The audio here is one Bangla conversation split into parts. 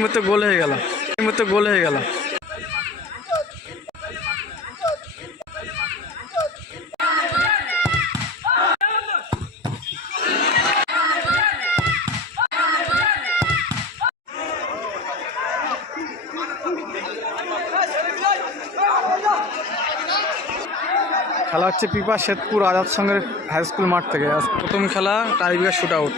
মুহূর্তে গোল হয়ে গেল। এই মুহূর্তে গোল হয়ে গেল। খেলা হচ্ছে পিপা শেতপুর আজাদ সঙ্গের হাই স্কুল মাঠ থেকে। আজ প্রথম খেলা টাইব্রেকার শুট আউট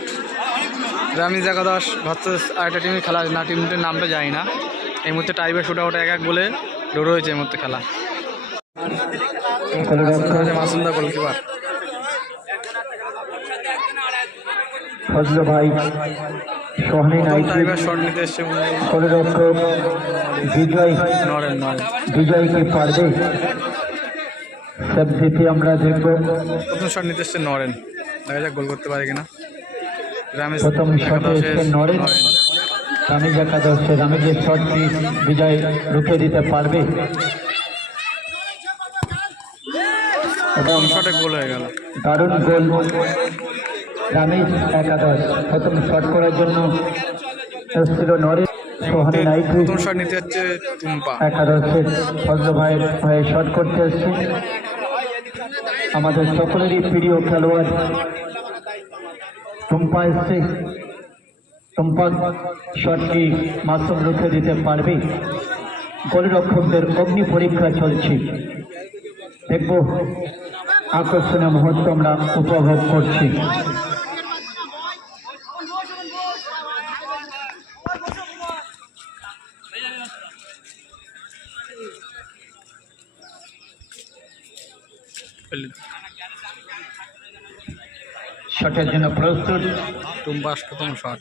রামিজ একাদশ ভার্সেস আরেকটা টিমের খেলা না টিমটির নামটা জানি না। এই মুহূর্তে টাইব্রেকার শুট আউট এক এক বলে ডোরো হয়েছে এই মুহূর্তে খেলা। মাসুন্দা গোলকিপার ফজল ভাই সোহানি শট নিতে এসছে গোলরক্ষক বিজয় নরেন নরেন। বিজয় কি পারবে? সব আমরা দেখব। প্রথম শট নিতে এসছে নরেন। দেখা যাক গোল করতে পারে কিনা। প্রথম শটে একাদশের এসছে নরেন। রামিজ একাদশে রামিজের শটটি বিজয় রুখে দিতে পারবে? এবং দারুণ গোল। রামিজ একাদশ প্রথম শট করার জন্য এসেছিল নরেন সোহানি হচ্ছে একাদশের ফজল ভাইয়ের হয়ে শট করতে এসছে। আমাদের সকলেরই প্রিয় খেলোয়াড় টুম্পা এসছে টুম্পা শটটি মাসুম রুখে দিতে পারবে? গোলরক্ষকদের অগ্নি পরীক্ষা চলছে। দেখব। আকর্ষণীয় মুহূর্ত আমরা উপভোগ করছি। শটের জন্য প্রস্তুত। টুম্পা প্রথম শট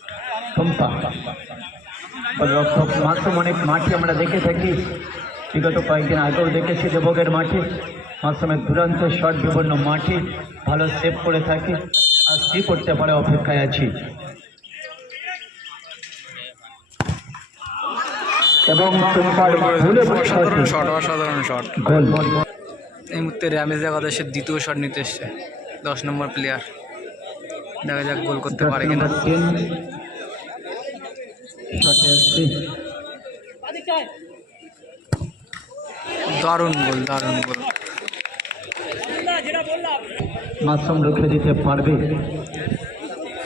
টুম্পা। রক্ষক মাসুম অনেক মাঠে আমরা দেখে থাকি। বিগত কয়েকদিন আগেও দেখেছি দেবগের মাঠে। মাসুমের দুরান্ত শট বিভিন্ন মাঠে ভালো সেভ করে থাকে। আর কি করতে পারে অপেক্ষায় আছি। এবং অসাধারণ শট অসাধারণ শট গোল। এই মুহূর্তে র্যামেজ একাদশের দ্বিতীয় শট নিতে এসছে। দশ নম্বর প্লেয়ার দেখা যাক গোল করতে পারে কিনা। দারুণ গোল দারুণ গোল। মাসুম রুখে দিতে পারবে।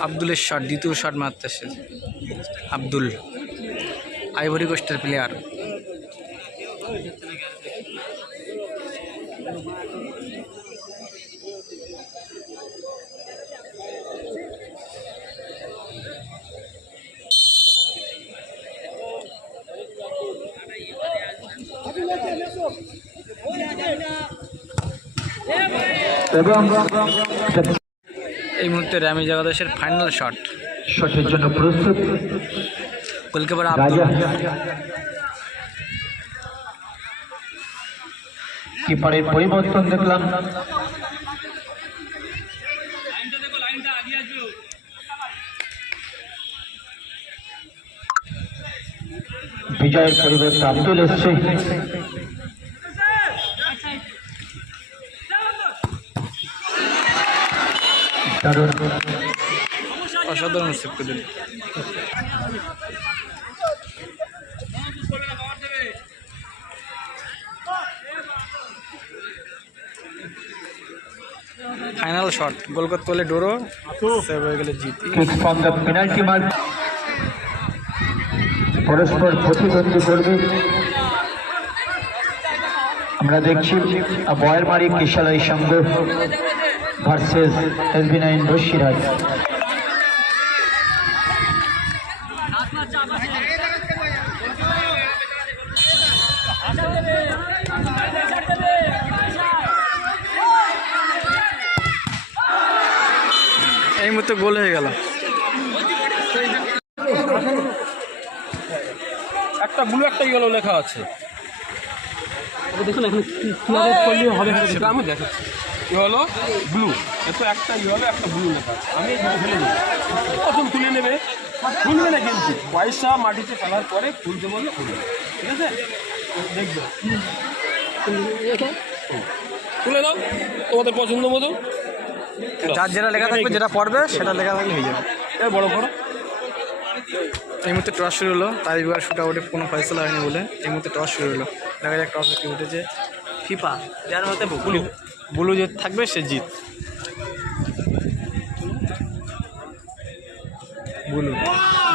আব্দুলের শট দ্বিতীয় শট মারতে এসছে আব্দুল আইভরি কোস্টের প্লেয়ার এই মুহূর্তে র্যামেজ একাদশের ফাইনাল শট শটের জন্য প্রস্তুত। গোলকিপার কিপারের পরিবর্তন দেখলাম। বিজয়ের পরিবর্তে আব্দুল এসছে। অসাধারণ সেভ ফাইনাল শট গোল করতে হলে ডোরো সেভ হয়ে গেলে জিত। পেনাল্টি মার্ক পরস্পর প্রতিদ্বন্দ্বী করবে। আমরা দেখছি Boyer Mari Kishalay Sangha versus SB nine Basirhat এই মুহূর্তে গোল হয়ে গেল। একটা ব্লু একটা ইয়েলো লেখা আছে। দেখুন এখন কীভাবে করলে হবে সেটা আমি দেখাচ্ছি। কি হলো? ব্লু তো একটা ইয়েলো একটা ব্লু লেখা। আমি দুটো ফেলে নেব। প্রথম তুলে নেবে। খুলবে না কিন্তু। পয়সা মাটিতে ফেলার পরে খুলতে বললে খুলবে। ঠিক আছে? দেখবে। তুলে দাও তোমাদের পছন্দ মতো। যার যেটা লেখা থাকবে যেটা পড়বে সেটা লেখা থাকলে হয়ে যাবে। এ বড় করো এই মুহূর্তে টস শুরু হলো। তাই এবার শুট আউটে কোনো ফয়সলা হয়নি বলে এই মুহূর্তে টস শুরু হলো। দেখা যাক টস কি উঠেছে। ফিফা যার মধ্যে ব্লু ব্লু যে থাকবে সে জিত। ব্লু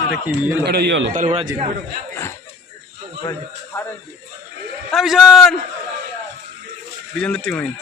এটা কি? এটা ইয়েলো। তাহলে ওরা জিতবে। বিজন! বিজনদের টিম উইন